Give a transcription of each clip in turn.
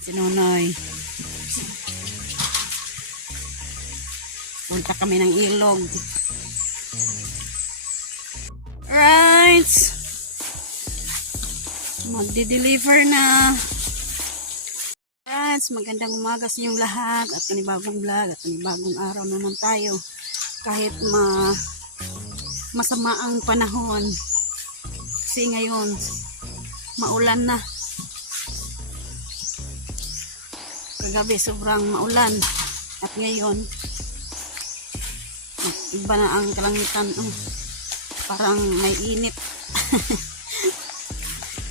Si Nonoy. Punta kami ng ilog. Right. Magde-deliver na. Right. Magandang umaga sa inyong lahat. At panibagong vlog. At panibagong araw naman tayo. Kahit masama ang panahon. Kasi ngayon, maulan na. Kagabi sobrang maulan. At ngayon, iba na ang kalangitan. Parang may init.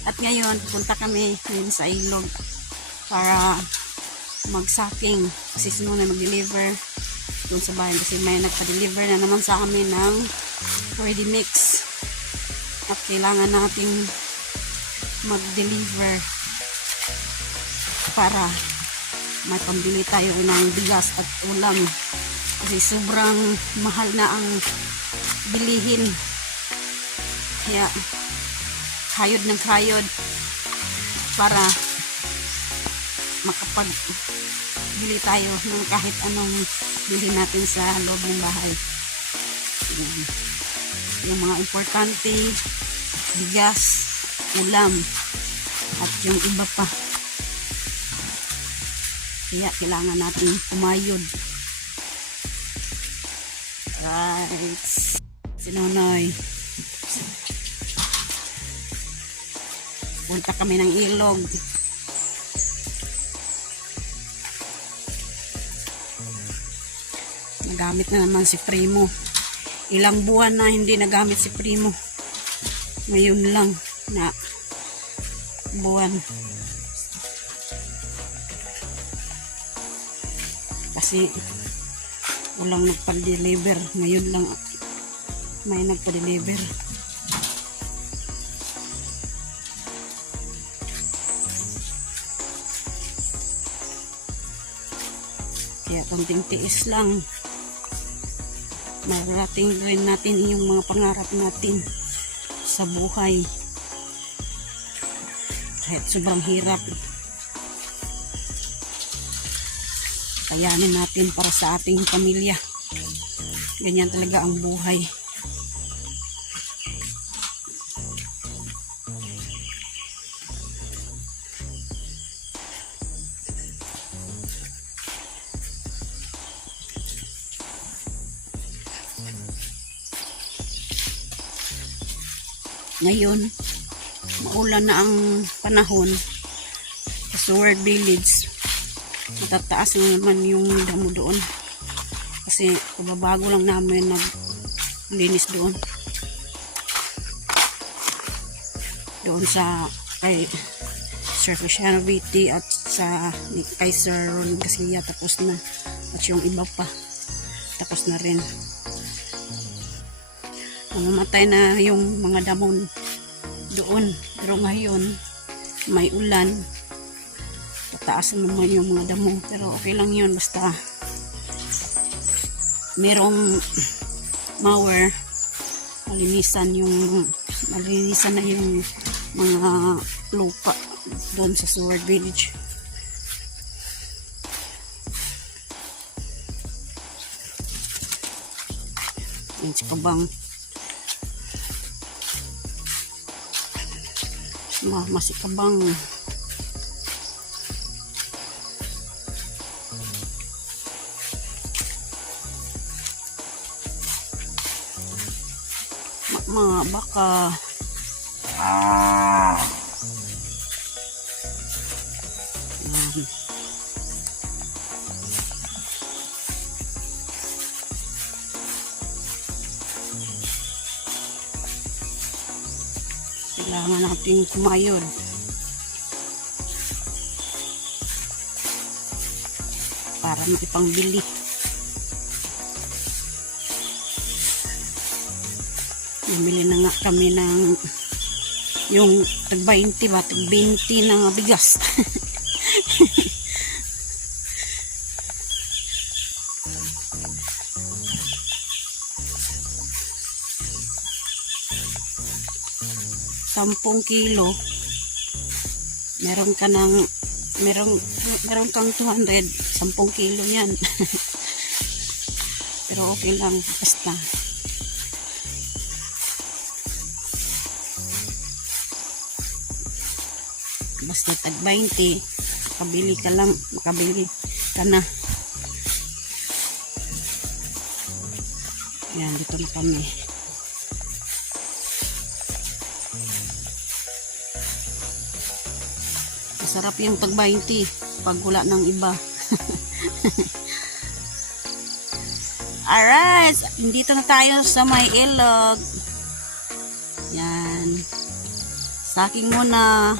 At ngayon, pupunta kami ngayon sa ilog para magsaking. Kasi sinunod na mag-deliver doon sa bahay. Kasi may nagpa-deliver na naman sa amin ng ready mix. At kailangan nating mag-deliver para may pambili tayo ng bigas at ulam. Kasi sobrang mahal na ang bilihin. Kaya kayod ng kayod para makapagbili tayo ng kahit anong bilhin natin sa loob ng bahay. Yung mga importante, bigas, ulam, at yung iba pa. Kaya kailangan natin kumayod. Right. Si Nonoy. Punta kami ng ilog. Nagamit na naman si Primo. Ilang buwan na hindi nagamit si Primo. Ngayon lang na buwan. Kasi walang nagpa-deliver. Ngayon lang may nagpa-deliver. Kaya konting tiis lang. Marating rin natin yung mga pangarap natin sa buhay. Kahit sobrang hirap. Kayanin natin para sa ating pamilya. Ganyan talaga ang buhay. Ngayon, maulan na ang panahon sa Sword Village. Matataas na naman yung damo doon. Kasi kababago lang namin naglinis doon. Doon sa kay Sir Cristiano Viti at sa kay Sir Ron Garcia tapos na. At yung iba pa tapos na rin. Namamatay na yung mga damon doon. Pero ngayon may ulan. Tataas naman yung mga damo. Pero okay lang yun. Basta merong mower. Malinisan na yung mga lupa doon sa Sword Village. Yan si Kabang. Masikabang. Mga baka. Kailangan natin kumayod para maipangbili. Namili na nga kami ng yung tag-20 ba? Tag-20 na bigas. Sampung kilo meron ka ng merong kang 200, 10 kilo yan. Pero okay lang, basta. Basta tag 20, makabili ka lang, makabili ka na. Yan, dito na kami. Masarap yung tag 20 pag wala ng iba. Alright, dito na tayo sa may ilog. Yan. Stocking muna.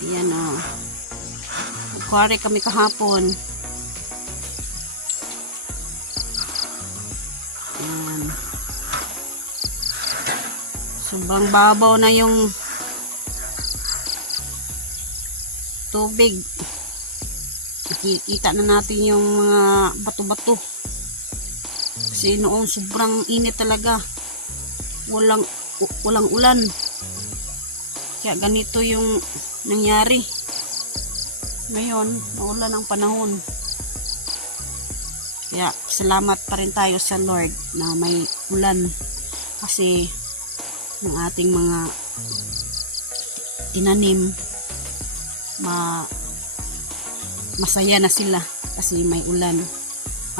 Ayan o. Nagkwari kami kahapon. Ayan. Sobrang babaw na yung tubig. Nakikita na natin yung mga bato-bato. Kasi noong sobrang init talaga. Walang ulan. Kaya ganito yung nangyari. Ngayon, naulan ang panahon. Kaya salamat pa rin tayo sa Lord na may ulan. Kasi ng ating mga tinanim, masaya na sila kasi may ulan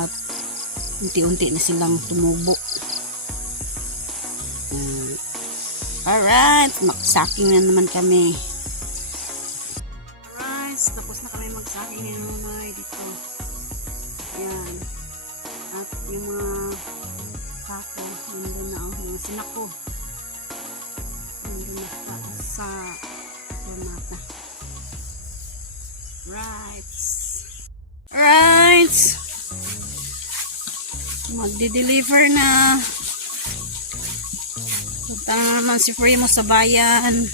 at unti-unti na silang tumubo. Alright, magsaking na naman kami. Alright, tapos na kami magsaking na naman dito. Ayan. At yung mga tapo, nandun na yung sinako. Nandun na sa mata. Right. Magde-deliver na. Punta na naman si Primo sa bayan.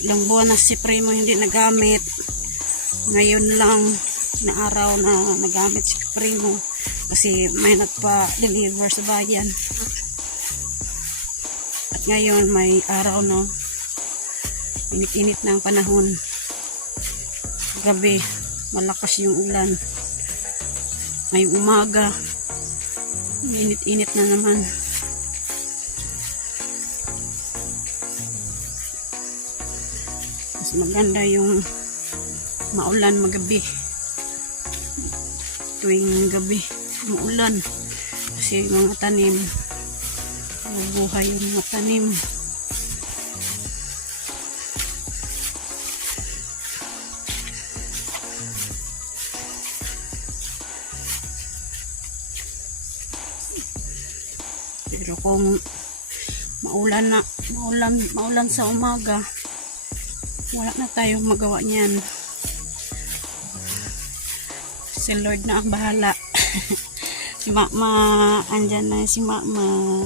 Ilang buwan na si Primo hindi nagamit. Ngayon lang na araw na nagamit si Primo. Kasi may nagpa-deliver sa bayan. At ngayon may araw no. Init-init na ang panahon. Gabi, malakas yung ulan. Ngayong umaga, init-init na naman. Mas maganda yung maulan magabi. Tuwing gabi. Umuulan kasi mga tanim nabuhay yung mga tanim. Pero kung maulan sa umaga, wala na tayong magawa niyan. Si Lord na ang bahala. Si Mama, andyan na si Mama.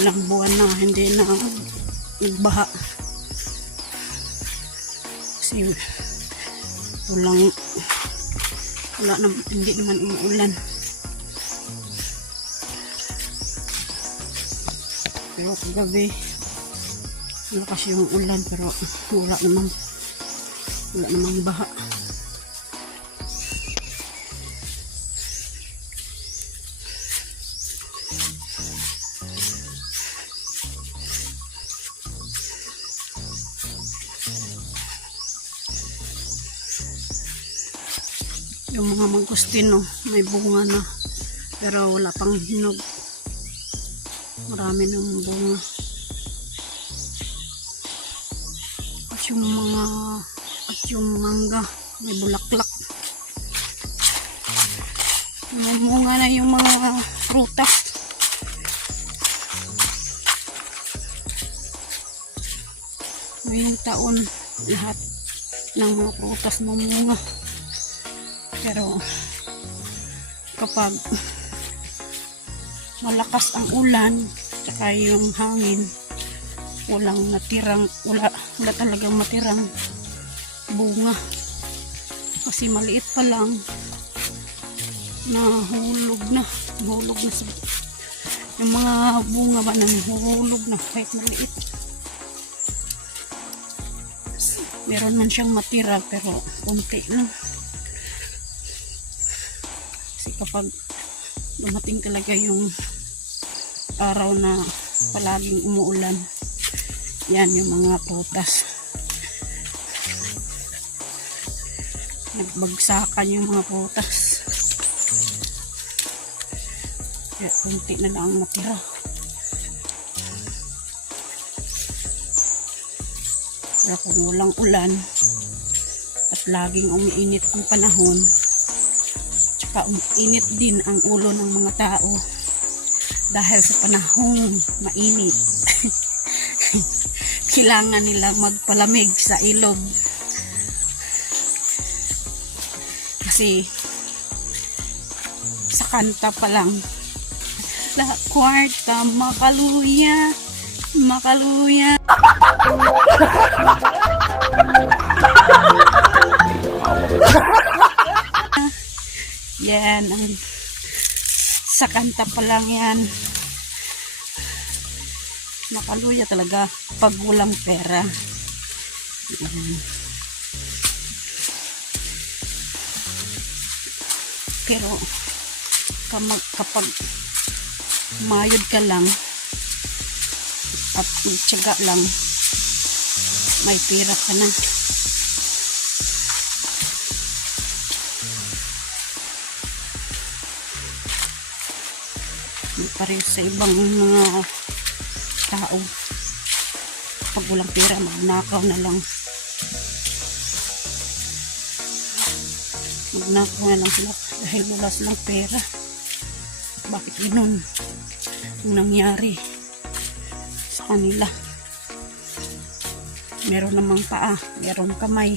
Ilang buwan na hindi na nagbaha. Kasi hindi naman umuulan. Pero kagabi malakas yung ulan pero wala namang baha. Yung mga mangustino may bunga na pero wala pang hinog. Marami ng bunga. At yung mangga may bulaklak. Bumunga na yung mga prutas. Ngayong taon lahat ng mga prutas mamunga. Pero kapag malakas ang ulan tsaka yung hangin, wala talagang matirang bunga kasi maliit pa lang, nahulog na yung mga bunga ba nahuhulog na kahit maliit. Meron man siyang matira pero konti lang kasi kapag dumating talaga yung araw na palaging umuulan, yan yung mga prutas nagbagsakan, yung mga prutas kaya konti na lang ang natira. Pero kung walang ulan at laging umiinit ang panahon, tsaka umiinit din ang ulo ng mga tao dahil sa panahong mainit kailangan nilang magpalamig sa ilog kasi sa kanta pa lang, la kwarta makaluya yan ang sa kanta pa lang yan, makaluya talaga pag walang pera. Pero kapag mayod ka lang at tiyaga lang, may pera ka na. Pareho sa ibang mga tao, pag walang pera magnakaw na lang sila dahil wala silang pera. Bakit ganun ang nangyari sa kanila? Meron namang paa, meron kamay,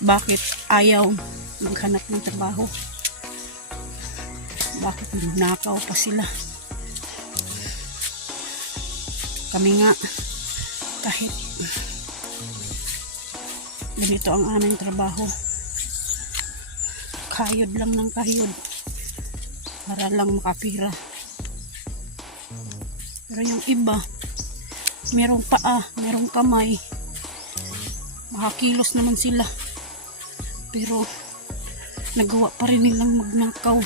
bakit ayaw maghanap ng trabaho? Bakit magnakaw pa sila? Kami nga, kahit ganito ang aming trabaho, kayod lang ng kayod para lang makapira. Pero yung iba, merong paa, merong kamay, makakilos naman sila, pero nagawa pa rin nilang magnakaw.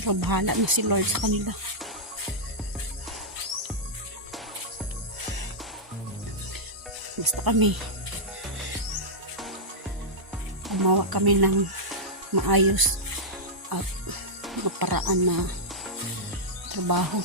Pero bahala na si Lord sa kanila. Basta kami gumawa kami ng maayos at maparaan na trabaho.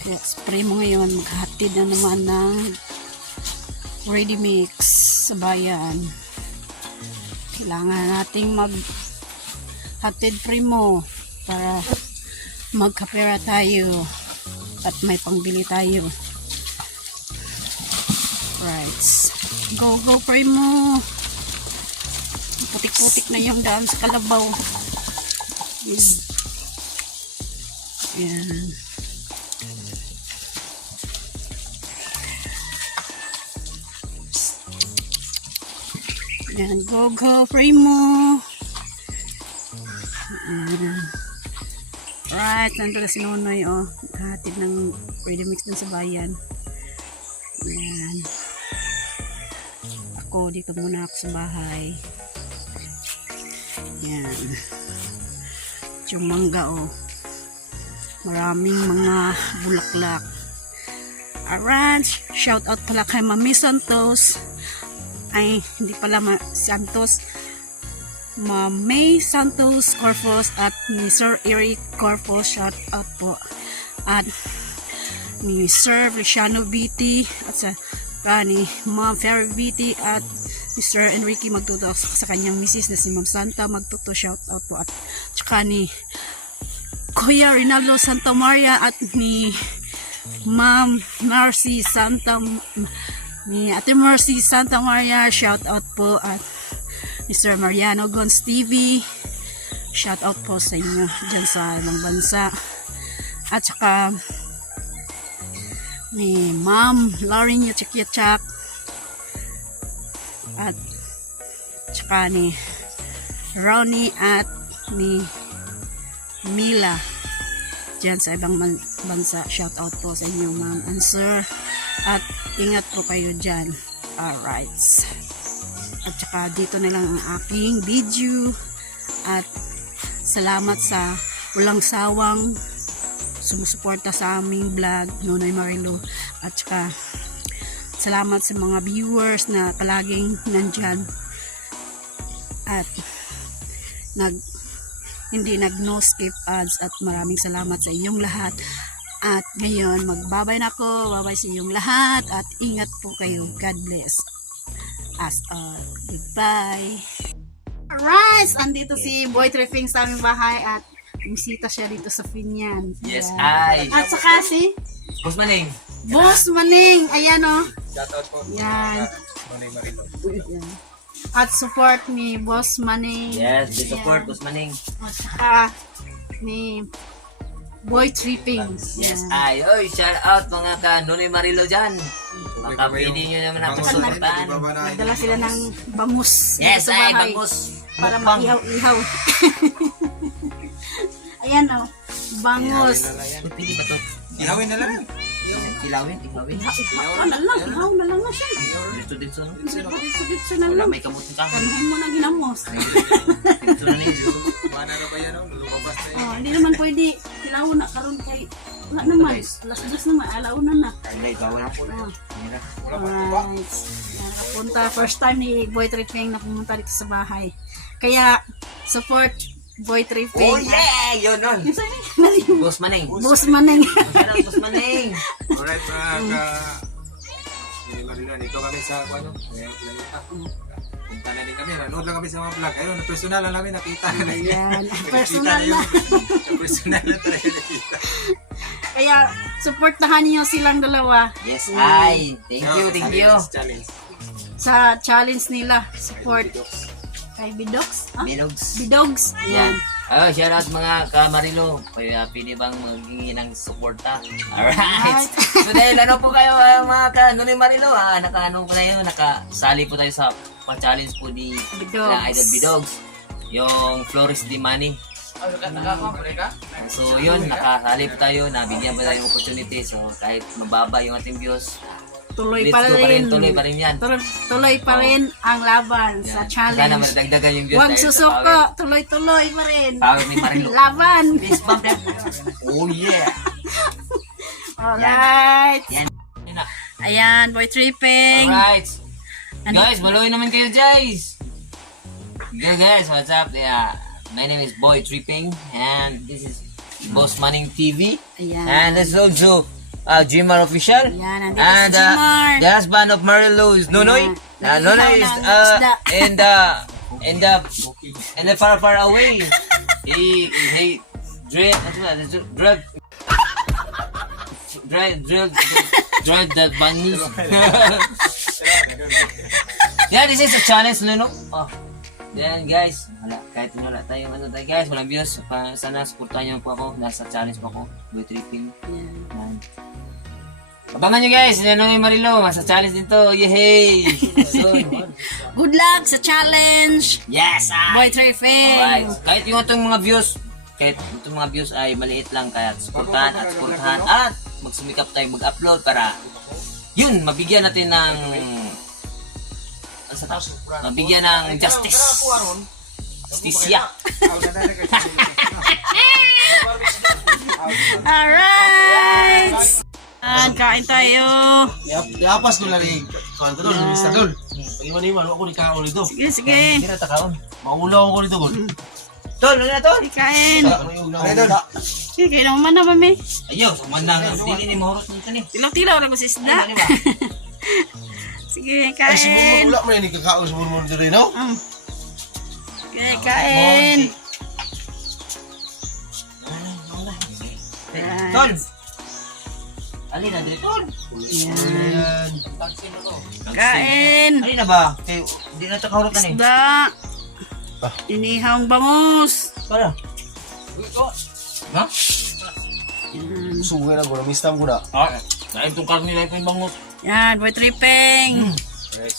Kaya spray mo ngayon, maghatid na naman ng ready mix sa bayan. Kailangan nating maghatid primo para magkapera tayo at may pangbili tayo. Right, go primo. Putik-putik na yung daan sa kalabaw. Yan. Yan, go primo. Right, nandito na si Nonoy, oh. Hatid ng ready mix dun sa bayan. Yan. Ako, dito muna ako sa bahay. Yan. Yung mangga, oh. Maraming mga bulaklak. Alright, shout out pala kay Mami Santos. Ay, hindi pala Santos. May Santos Corpus at ni Sir Eric Corpus, shout out po, at ni Sir Luciano BT at sa ni Ma'am Ferry BT at Mr. Enrique magtuto sa kanyang misis na si Ma'am Santa magtuto, shout out po, at saka ni Kuya Rinaldo Santa Maria at ni Ma'am Mercy Santa, ni Ate Mercy Santa Maria, shout out po. At Mr. Mariano Gons TV, shout out po sa inyo dyan sa ibang bansa. At saka ni Ma'am Lauren Yachikyachak, at saka ni Ronnie at ni Mila dyan sa ibang bansa. Shout out po sa inyo, ma'am and sir, at ingat po kayo dyan. Alright, at saka dito na lang ang aking video, at salamat sa walang sawang sumusuporta sa aming vlog, Nonoy Marilo. At saka salamat sa mga viewers na palaging nandyan at hindi no skip ads, at maraming salamat sa inyong lahat. At ngayon magbabay na ako, babay sa inyong lahat, at ingat po kayo. God bless us all. Goodbye. Alright, andito si Boy Tripping sa aming bahay, at bisita siya dito sa Finyan. Yes, Ayan. ay. At saka si Boss Maning. Boss Maning, ayan o. Shoutout po. Yan. Nonoy Marilo. Yan. At support ni Boss Maning. Yes, the support, Ayan. Boss Maning. At saka ni Boy Tripping. Yes, Yan. ay. Oy, shout out mga ka Nonoy Marilo dyan. Baka pwede nyo naman ako Bangus. suportahan. Nagdala sila ng bangus. Yes, dito sa ay, bahay bangus. para Mukbang. makihaw-ihaw. Ayan o. Bangus. Uy, pwede ba to? Ihawin na lang. Ilawin. Ihaw na lang. Ihaw na lang na siya. Dito na. Dito na Wala lang. may kamutin ka. Kanuhin mo na ginamos. Dito na ninyo. Mana na ba yan? Lumabas na yan. Oh, hindi naman pwede. Ilaw na karon kay wala naman. Alas-alas naman. Alaw na na. Ay, bawal ako na. Alright. Nakapunta. First time ni Boy Tripping na pumunta dito sa bahay. Kaya, support Boy Tripping. Oh yeah! Yun nun. Yung sa'yo, naliw. Boss Maning. Boss Maning. Shout out, Boss Maning. Alright mga ka... Nonoy Marilo, dito kami sa ano, Planeta. Punta na din kami. Nanood lang kami sa mga vlog. Ayun, personal lang namin nakita. Ayan. Personal na. Personal na talaga nakita. Kaya, supportahan niyo silang dalawa Yes, ay. Thank you. Challenge. sa challenge nila. Support kay Bidogs. Ah? Bilogs. Bidogs. Yan. Ayan. Shout out mga kamarilo. Kaya pwede bang maghingi ng suporta? Alright. So dahil ano po kayo mga Nonoy Marilo, nakaano po tayo, nakasali po tayo sa pa-challenge po ni Bidogs. na Idol Bidogs. Yung Flores de Manny. So yun, nakasali po tayo, nabigyan pa tayo ng opportunity. So kahit mababa yung ating views, Tuloy let's pa go pa rin, rin. tuloy pa rin yan. Tuloy pa rin ang laban sa Sana challenge. madagdagan yung views Huwag dahil sa susuko. power. Tuloy-tuloy pa rin. Power ni Marilo. Laban. Please bump that. Oh yeah. Alright. Yan. Yan na. Ayan, Boy Tripping. Alright. Ano? Guys, maluin naman kayo guys. Yo guys, what's up? Yeah, my name is Boy Tripping and this is Boss Maning TV. Ayan. And this is also Jimar Official. Ayan, nandito And si Jimar. the husband of Marilo is Nonoy. Ayan. Nonoy is Isda. in the far away. he drive that bunnies. Yeah, this is a challenge, no? Oh. Then guys, kahit wala tayo guys, walang views, sana supportahan niyo po ako, nasa challenge po ako, Boy Tripping. Yan. Abangan nyo guys, Nonoy Marilo, sa challenge dito, yehey! Soon. Good luck sa challenge. Yes! Boy Tripping. Alright, kahit yung itong mga views, ay maliit lang, kaya supportahan at magsumikap tayo mag-upload para yun, mabigyan natin ng mabigyan ng justice. Justisya. Alright. Kain tayo. Yapas ko lang ni Kuan ko doon, Mr. Dol. Pag-iman-iman ako ni Kaon dito. Sige, sige. Hindi na takaon. Maulaw ako dito, Bon. Tol, ano na tol? Kain. Sige, kain naman na mami. Ayaw, sumanda nga. Dili ni mahurot ng kani. Tilaw-tilaw lang ko si isda. Ano ba? Sige, Ay, si kain. Bulmul, wala mo yan, ikakaon si Bulmul dito rin, no? Sige, kain. Tol, Alin na dito? Yan. Tagsin mo to. Kain! Alin na ba? Kaya, di na takahurot na ni. Isda! Inihang bangus! Para. Ha? Yan. Sugay na ko, namistam ko na. Ah, nain itong karni na ito yung bangot. Yan, boy tripping! Right,